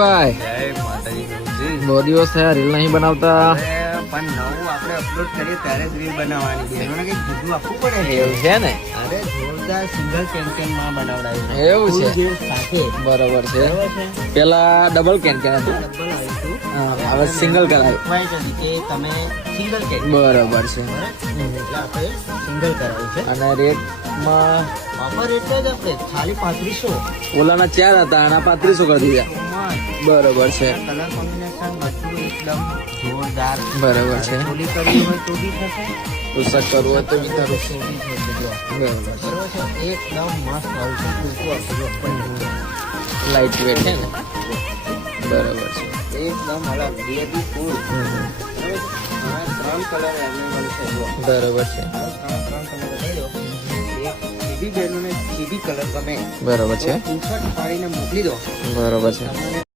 ભાઈ બહુ દિવસ થયા રીલ નહીં બનાવતા. પણ નવું આપણે અપલોડ કરીએ ત્યારે જ રીલ બનાવવાની છે. એમાં કંઈક બીજું આપવું પડે છે. એવું છે ને? અરે જોરદાર સિંગલ કેન માં બનાવડાવ્યું એવું છે? ફૂલ જેવું સાથે બરોબર છે. બરોબર છે. પેલા ડબલ કેન હતું, ડબલ આવ્યું હતું. હવે સિંગલ કરાયું. રિક્વાયર્ડ હતી કે તમે સિંગલ કેન બરોબર છે. એટલે આપણે સિંગલ કરાવ્યું છે. અને રેટમાં ઓફર એટલે જ આપણે ખાલી 3500. ઓલાના 4 હતા, આના 3500 કરી દીધા. બરોબર છે. કલર કોમ્બિનેશન બધું એકદમ જોરદાર. બરોબર છે. ચોલી કરવી હોય તો બી થશે, પુસ્તક કરવું હોય તો બી તારું. તો બી થશે. જો બરોબર છે. બરોબર છે. એકદમ મસ્ત હોય છે. બિલકુલ લાઇટ વેટ છે ને? બરોબર છે. એકદમ અલગ બેબી ફૂલ. બરોબર છે. હવે 3 કલર અવેલેબલ છે. જો બરોબર છે. ત્રણ કલર લઈ લો. એક સીધી બહેનોને સીધી કલર ગમે બરોબર છે. ઇન્સર્ટ પાડીને મોકલી દો. બરોબર છે. તમને